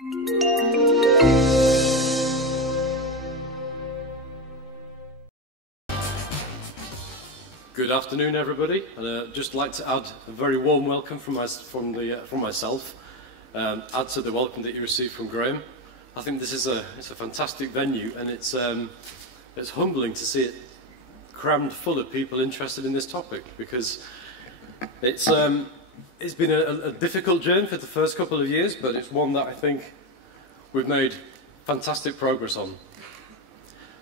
Good afternoon, everybody. I'd just like to add a very warm welcome from myself. Add to the welcome that you received from Graham. I think this is it's a fantastic venue, and it's humbling to see it crammed full of people interested in this topic, because it's been a difficult journey for the first couple of years, but it's one that I think we've made fantastic progress on.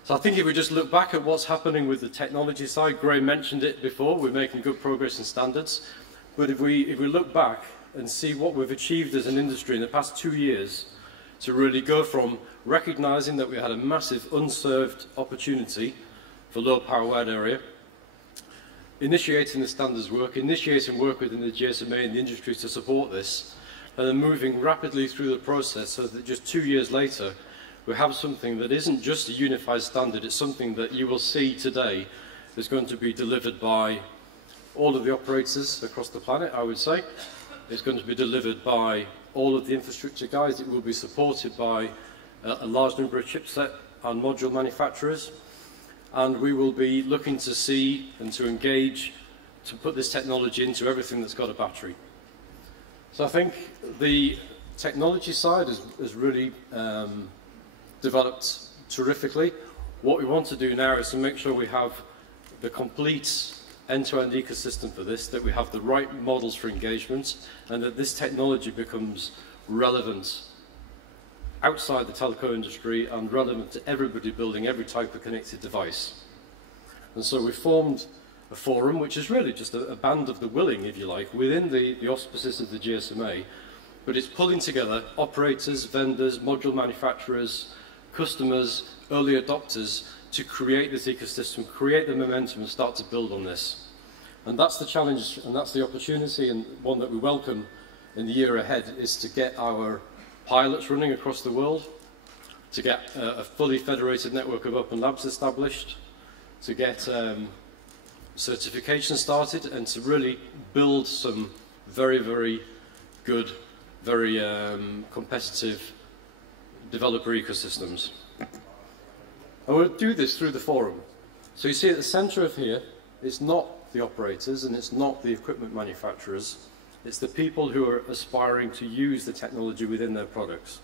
So I think if we just look back at what's happening with the technology side, Graham mentioned it before, we're making good progress in standards. But if we look back and see what we've achieved as an industry in the past 2 years, to really go from recognising that we had a massive unserved opportunity for low power wide area, initiating the standards work, initiating work within the GSMA and the industry to support this, and then moving rapidly through the process so that just 2 years later, we have something that isn't just a unified standard, it's something that you will see today is going to be delivered by all of the operators across the planet, I would say. It's going to be delivered by all of the infrastructure guys. It will be supported by a large number of chipset and module manufacturers. And we will be looking to see and to engage to put this technology into everything that's got a battery. So I think the technology side has really developed terrifically. What we want to do now is to make sure we have the complete end-to-end ecosystem for this, that we have the right models for engagement, and that this technology becomes relevant outside the telecom industry and relevant to everybody building every type of connected device. And so we formed a forum, which is really just a band of the willing, if you like, within the auspices of the GSMA, but it's pulling together operators, vendors, module manufacturers, customers, early adopters to create this ecosystem, create the momentum and start to build on this. And that's the challenge and that's the opportunity, and one that we welcome in the year ahead, is to get our pilots running across the world, to get a fully federated network of open labs established, to get certification started, and to really build some very, very good, very competitive developer ecosystems. And we'll do this through the forum. So you see at the centre of here, it's not the operators and it's not the equipment manufacturers, it's the people who are aspiring to use the technology within their products.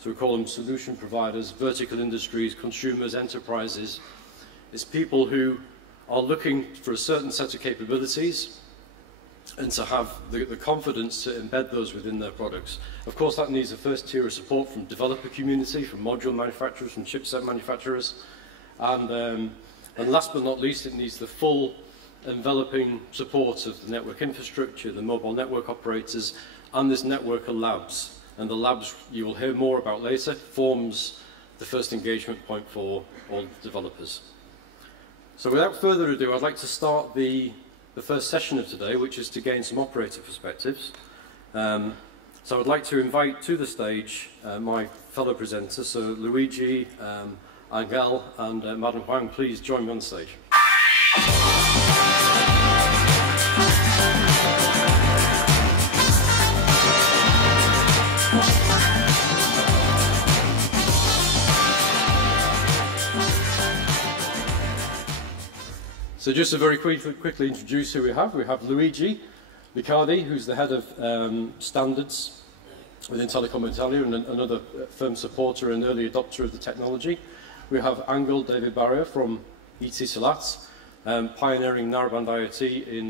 So we call them solution providers, vertical industries, consumers, enterprises. It's people who are looking for a certain set of capabilities and to have the confidence to embed those within their products. Of course, that needs a first tier of support from developer community, from module manufacturers, from chipset manufacturers, and last but not least, it needs the full enveloping support of the network infrastructure, the mobile network operators, and this network of labs. And the labs you will hear more about later forms the first engagement point for all developers. So without further ado, I'd like to start the first session of today, which is to gain some operator perspectives. So I'd like to invite to the stage my fellow presenters, so Luigi, Angel, and Madam Huang, please join me on the stage. So just to very quickly introduce who we have. We have Luigi Licciardi, who's the head of standards within Telecom Italia and another firm supporter and early adopter of the technology. We have Angel David Barrio from Etisalat, pioneering narrowband IoT in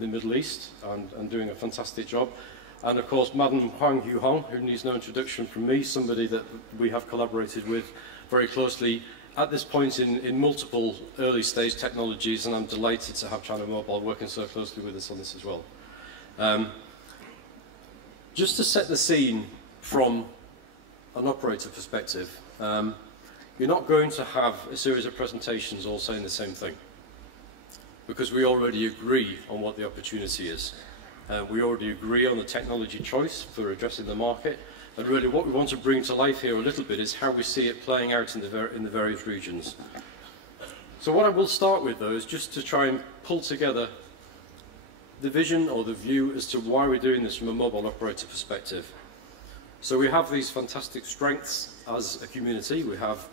the Middle East and doing a fantastic job. And of course, Madam Huang Yuhong, who needs no introduction from me, somebody that we have collaborated with very closely at this point in multiple early stage technologies, and I'm delighted to have China Mobile working so closely with us on this as well. Just to set the scene from an operator perspective, you're not going to have a series of presentations all saying the same thing, because we already agree on what the opportunity is. We already agree on the technology choice for addressing the market, and really what we want to bring to life here a little bit is how we see it playing out in the various regions. So what I will start with, though, is just to try and pull together the vision or the view as to why we're doing this from a mobile operator perspective. So we have these fantastic strengths as a community. We have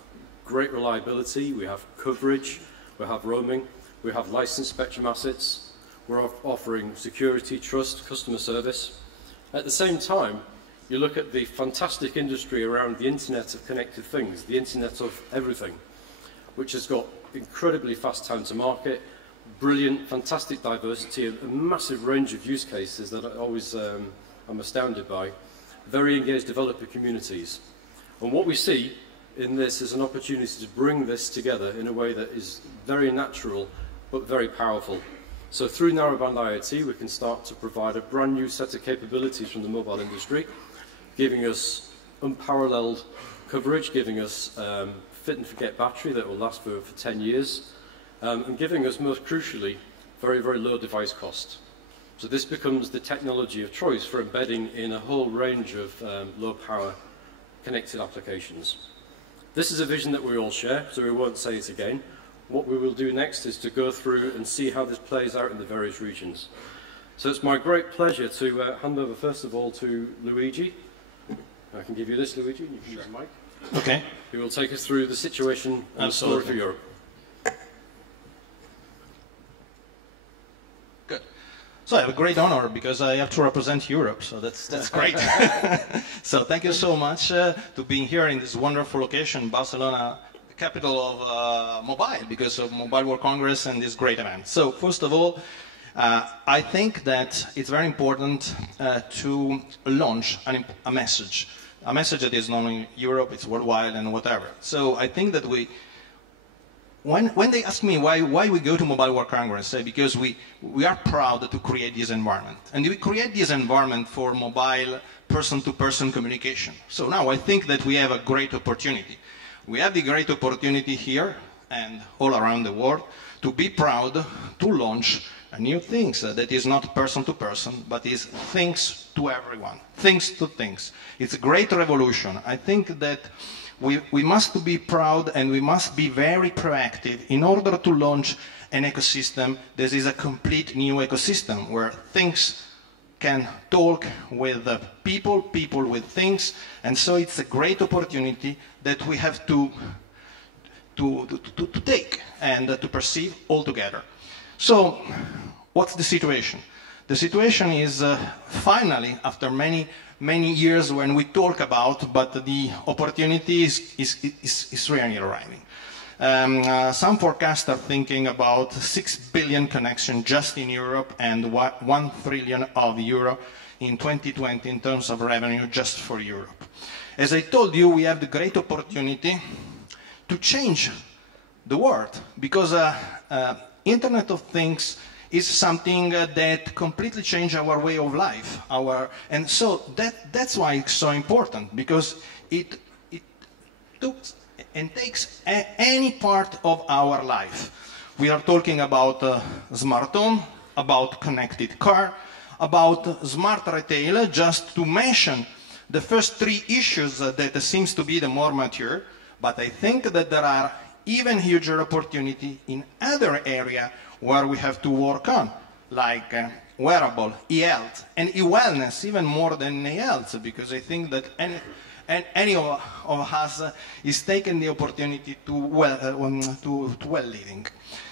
great reliability, we have coverage, we have roaming, we have licensed spectrum assets, we're offering security, trust, customer service. At the same time, you look at the fantastic industry around the Internet of Connected Things, the Internet of Everything, which has got incredibly fast time to market, brilliant, fantastic diversity, a massive range of use cases that I'm astounded by, very engaged developer communities. And what we see in this is an opportunity to bring this together in a way that is very natural but very powerful. So through narrowband IoT, we can start to provide a brand new set of capabilities from the mobile industry, giving us unparalleled coverage, giving us fit and forget battery that will last for 10 years, and giving us, most crucially, very, very low device cost. So this becomes the technology of choice for embedding in a whole range of low power connected applications. This is a vision that we all share, so we won't say it again. What we will do next is to go through and see how this plays out in the various regions. So it's my great pleasure to hand over first of all to Luigi. I can give you this, Luigi, and you can use the mic. Okay. Who will take us through the situation and the story for Europe. Good. So I have a great honor because I have to represent Europe, so that's great. So thank you so much to being here in this wonderful location, Barcelona, the capital of mobile, because of Mobile World Congress and this great event. So first of all, I think that it's very important to launch a message that is not only Europe, it's worldwide and whatever. So I think that when they ask me why we go to Mobile World Congress, I say because we are proud to create this environment. And we create this environment for mobile person-to-person communication. So now I think that we have a great opportunity. We have the great opportunity here and all around the world to be proud to launch new things that is not person to person, but is things to everyone, things to things. It's a great revolution. I think that we must be proud and we must be very proactive in order to launch an ecosystem that is a complete new ecosystem where things can talk with people, people with things, and so it's a great opportunity that we have to take and to perceive all together. So, what's the situation? The situation is finally, after many years when we talk about, but the opportunity is really arriving. Some forecasts are thinking about 6 billion connections just in Europe and 1 trillion of euro in 2020 in terms of revenue just for Europe. As I told you, we have the great opportunity to change the world because Internet of Things is something that completely changed our way of life. And so that's why it's so important, because it takes any part of our life. We are talking about smart home, about connected car, about smart retail, just to mention the first 3 issues that seems to be the more mature, but I think that there are even huger opportunity in other areas where we have to work on, like wearable, e-health, and e-wellness, even more than e-health, because I think that any of us is taking the opportunity to well living.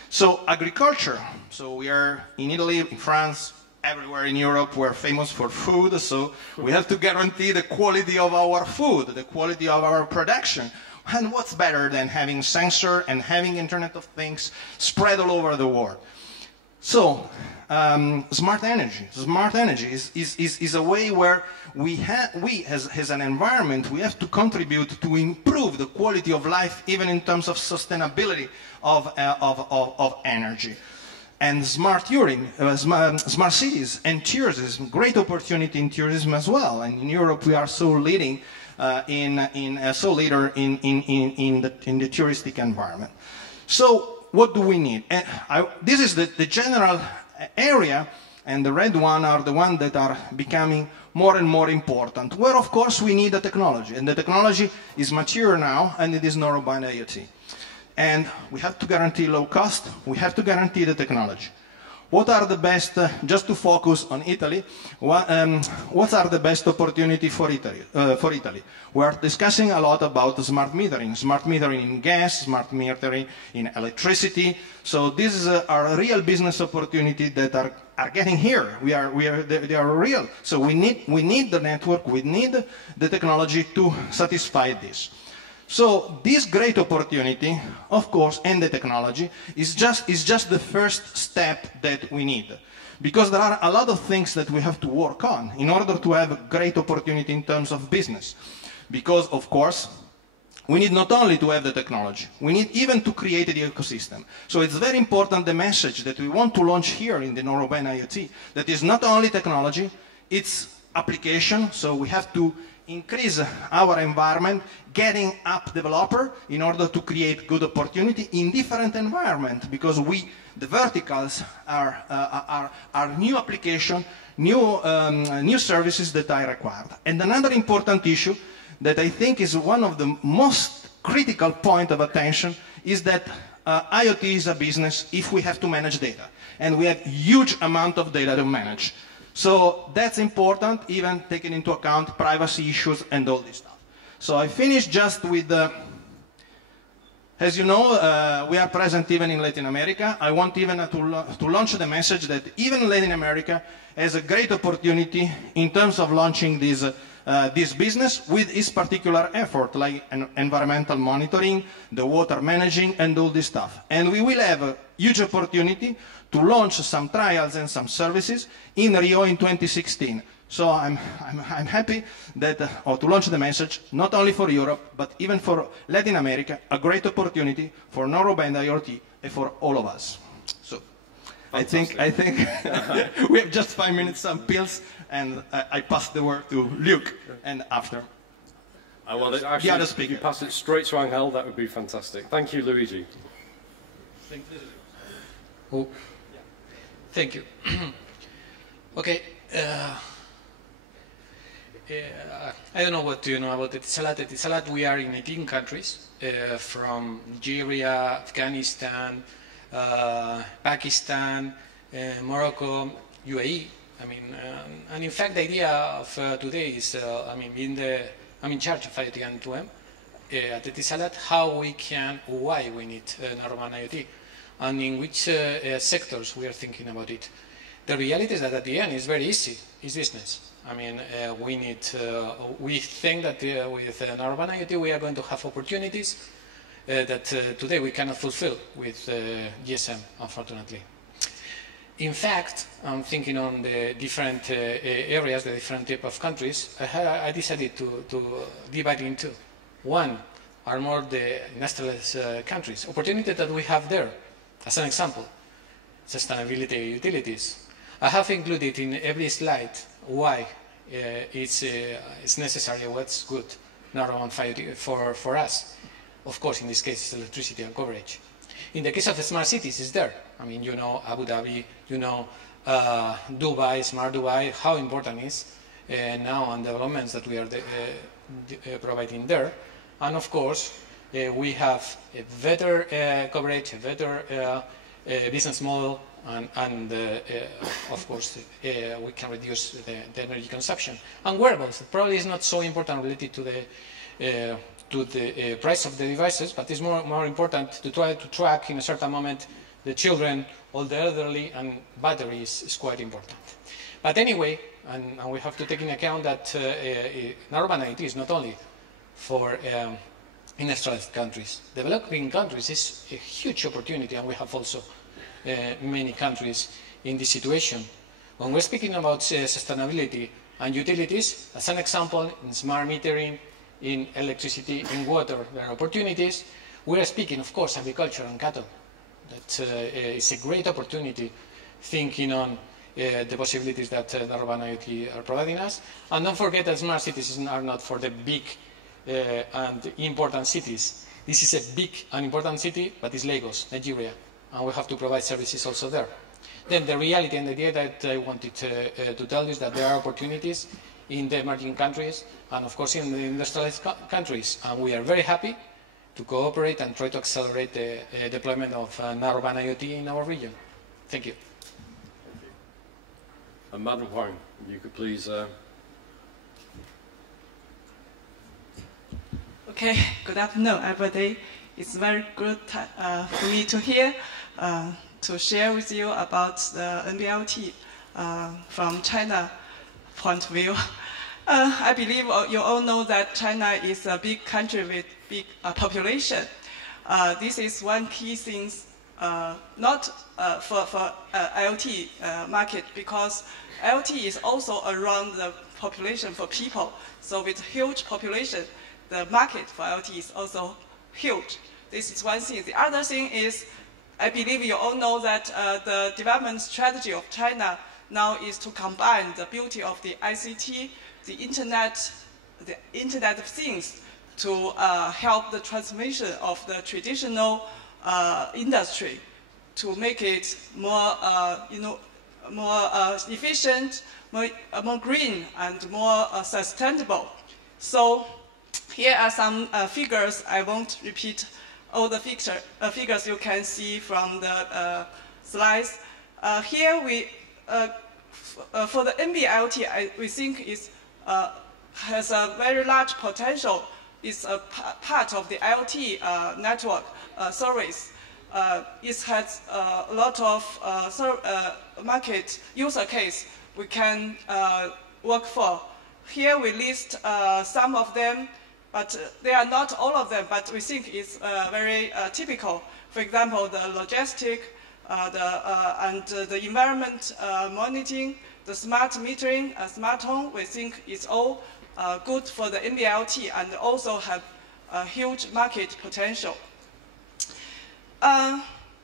So agriculture, so we are in Italy, in France, everywhere in Europe, we're famous for food, so we have to guarantee the quality of our food, the quality of our production. And what's better than having sensor and having Internet of Things spread all over the world? So, smart energy. Smart energy is a way where we as an environment, we have to contribute to improve the quality of life, even in terms of sustainability of energy. And smart cities and tourism, great opportunity in tourism as well. And in Europe, we are so leading in the touristic environment. So what do we need? This is the general area, and the red one are the ones that are becoming more and more important, where of course we need the technology, and the technology is mature now, and it is narrowband IoT. And we have to guarantee low cost, we have to guarantee the technology. what are the best, just to focus on Italy, what are the best opportunity for Italy? We are discussing a lot about smart metering in gas, smart metering in electricity. So these are real business opportunities that are getting here. They are real. So we need the network, we need the technology to satisfy this. So this great opportunity, of course, and the technology is just the first step that we need. Because there are a lot of things that we have to work on in order to have a great opportunity in terms of business. Because, of course, we need not only to have the technology, we need even to create the ecosystem. So it's very important, the message that we want to launch here in the Narrowband IoT, that is not only technology, it's application, so we have to increase our environment, getting app developer in order to create good opportunity in different environment, because the verticals are new application, new services that are required. And another important issue that I think is one of the most critical point of attention is that IoT is a business if we have to manage data. And we have huge amount of data to manage. So that's important, even taking into account privacy issues and all this stuff. So I finished just with as you know, we are present even in Latin America. I want even to launch the message that even Latin America has a great opportunity in terms of launching this business with its particular effort, like environmental monitoring, the water managing, and all this stuff. And we will have a huge opportunity to launch some trials and some services in Rio in 2016. So I'm happy that, to launch the message, not only for Europe, but even for Latin America, a great opportunity for Narrowband IoT and for all of us. So fantastic. I think we have just 5 minutes, some pills, and I pass the word to Luke, and after. Well, actually, the other if speaker. you pass it straight to Angel, that would be fantastic. Thank you, Luigi. Thank you. Oh. Thank you. Okay. I don't know what you know about Etisalat. Etisalat, we are in 18 countries, from Nigeria, Afghanistan, Pakistan, Morocco, UAE. I mean, and in fact, the idea of today is, I'm in charge of IoT and 2M at Etisalat, how we can, why we need Narrowband IoT, and in which sectors we are thinking about it. The reality is that at the end it's very easy, it's business. I mean, we think that with Narrowband IoT we are going to have opportunities that today we cannot fulfill with GSM, unfortunately. In fact, I'm thinking on the different areas, the different type of countries. I decided to divide into. One are more the industrialized countries. Opportunity that we have there, as an example, sustainability utilities. I have included in every slide why it's necessary, what's good Narrowband IoT for us. Of course, in this case, it's electricity and coverage. In the case of the smart cities, it's there. I mean, you know Abu Dhabi, you know Dubai, smart Dubai, how important it is now on developments that we are providing there. And of course, we have a better coverage, a better business model, and of course, we can reduce the energy consumption. And wearables, probably is not so important related to the price of the devices, but it's more important to try to track in a certain moment the children, all the elderly, and batteries is quite important. But anyway, and we have to take into account that Narrowband IoT is not only for industrialized countries. Developing countries is a huge opportunity, and we have also many countries in this situation. When we're speaking about sustainability and utilities, as an example, in smart metering, in electricity, in water, there are opportunities. We are speaking, of course, agriculture and cattle. That is a great opportunity, thinking on the possibilities that Narrowband IoT are providing us. And don't forget that smart cities are not for the big and important cities. This is a big and important city, but it's Lagos, Nigeria, and we have to provide services also there. Then the reality and the idea that I wanted to tell you is that there are opportunities in the emerging countries and of course in the industrialized countries, and we are very happy to cooperate and try to accelerate the deployment of Narrowband IoT in our region. Thank you. And Madam Huang, you could please... Okay, good afternoon, everybody. It's very good for me to hear, to share with you about the NB-IoT from China point of view. I believe you all know that China is a big country with big population. This is one key thing, not for IoT market, because IoT is also around the population for people. So with huge population, the market for IoT is also huge. This is one thing. The other thing is, I believe you all know that the development strategy of China now is to combine the beauty of the ICT, the Internet of Things, to help the transformation of the traditional industry, to make it more, more efficient, more green, and more sustainable. So here are some figures. I won't repeat all the figures you can see from the slides. Here we, for the NB-IoT, we think is has a very large potential. It's a part of the IoT network service. It has a lot of market user case we can work for. Here we list some of them, but they are not all of them, but we think it's very typical. For example, the logistic, and the environment monitoring, the smart metering, smart home, we think is all good for the NB-IoT and also have a huge market potential.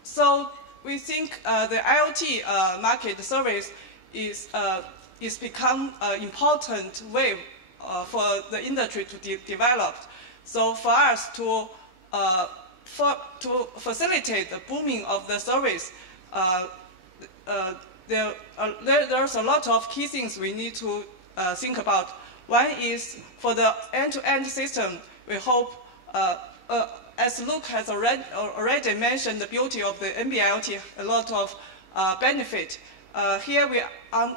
So we think the IoT market service is become an important way for the industry to develop. So for us to facilitate the booming of the service, there's a lot of key things we need to think about. One is for the end-to-end system, we hope, as Luke has already mentioned, the beauty of the NB-IoT, a lot of benefit. Here we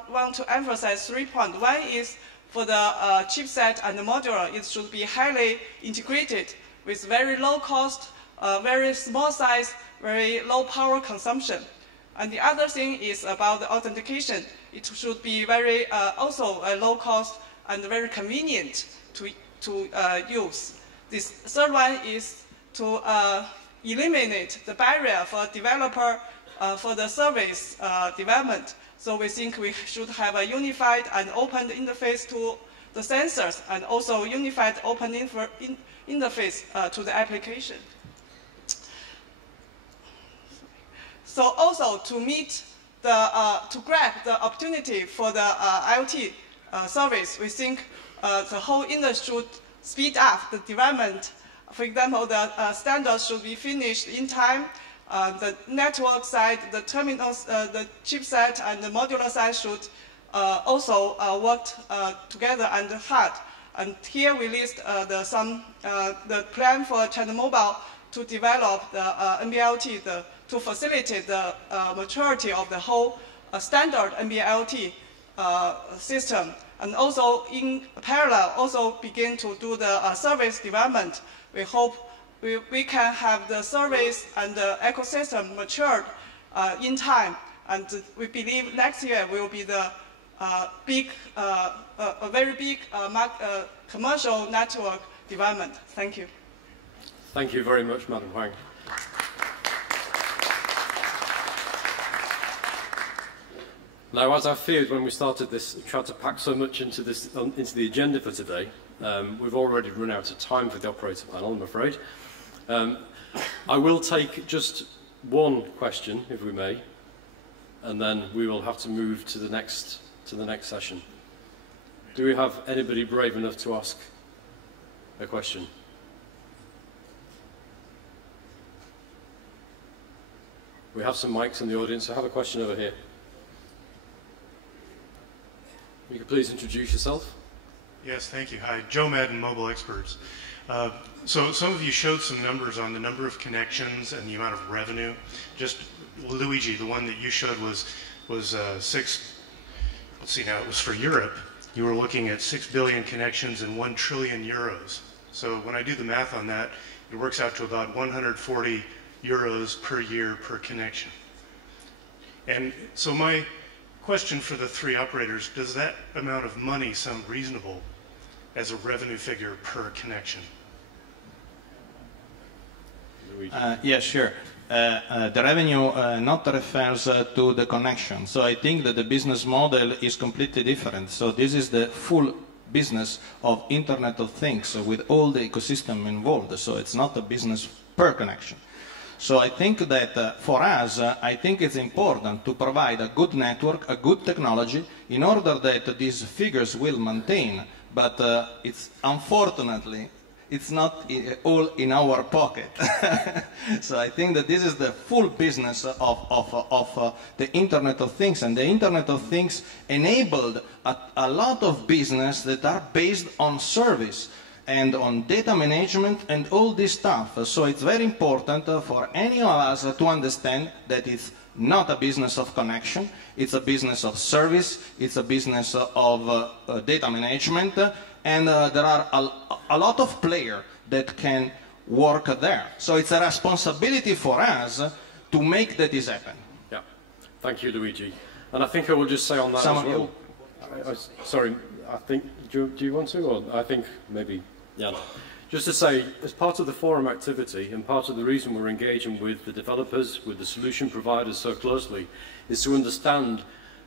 want to emphasize 3 points. One is for the chipset and the modular, it should be highly integrated with very low cost, very small size, very low power consumption. And the other thing is about the authentication. It should be very also low cost and very convenient to use. This third one is to eliminate the barrier for developer for the service development. So we think we should have a unified and open interface to the sensors and also unified open interface to the application. So also to meet the, to grab the opportunity for the IoT service, we think the whole industry should speed up the development. For example, the standards should be finished in time. The network side, the terminals, the chipset and the modular side should also work together and hard. And here we list the plan for China Mobile to develop the NB-IoT to facilitate the maturity of the whole standard NB-IoT system. And also in parallel, also begin to do the service development. We hope we can have the service and the ecosystem matured in time. And we believe next year will be the a very big commercial network development. Thank you. Thank you very much, Madam Huang. Now, as I feared when we started this, tried to pack so much into the agenda for today, we've already run out of time for the operator panel, I'm afraid. I will take just one question, if we may, and then we will have to move to the next session. Do we have anybody brave enough to ask a question? We have some mics in the audience. I have a question over here. You could please introduce yourself. Yes, thank you. Hi, Joe Madden, Mobile Experts. So some of you showed some numbers on the number of connections and the amount of revenue. Just Luigi, the one that you showed was see, now it was for Europe, you were looking at 6 billion connections and 1 trillion euros. So when I do the math on that, it works out to about 140 euros per year per connection. And so my question for the three operators, does that amount of money sound reasonable as a revenue figure per connection? Yes, sure. The revenue not refers to the connection. So I think that the business model is completely different. So this is the full business of Internet of Things with all the ecosystem involved. So it's not a business per connection. So I think that for us, I think it's important to provide a good network, a good technology, in order that these figures will maintain. But it's unfortunately, it's not all in our pocket. So I think that this is the full business of the Internet of Things. And the Internet of Things enabled a lot of business that are based on service and on data management and all this stuff. So it's very important for any of us to understand that it's not a business of connection, it's a business of service, it's a business of data management, and there are a lot of players that can work there. So it's a responsibility for us to make that this happen. Yeah, thank you, Luigi. And I think I will just say on that as well. Sorry, I think, do you want to? Or I think maybe, yeah. Just to say, as part of the forum activity and part of the reason we're engaging with the developers, with the solution providers so closely, is to understand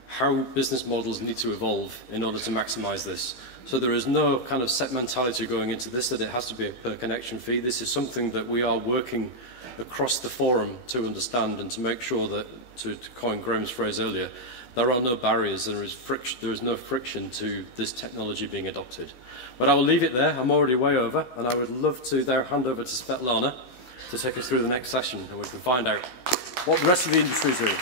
how business models need to evolve in order to maximize this. So there is no kind of set mentality going into this that it has to be a per connection fee. This is something that we are working across the forum to understand and to make sure that, to coin Graham's phrase earlier, there are no barriers, there is no friction to this technology being adopted. But I will leave it there. I'm already way over, and I would love to there hand over to Svetlana to take us through the next session, and we can find out what the rest of the industry is doing.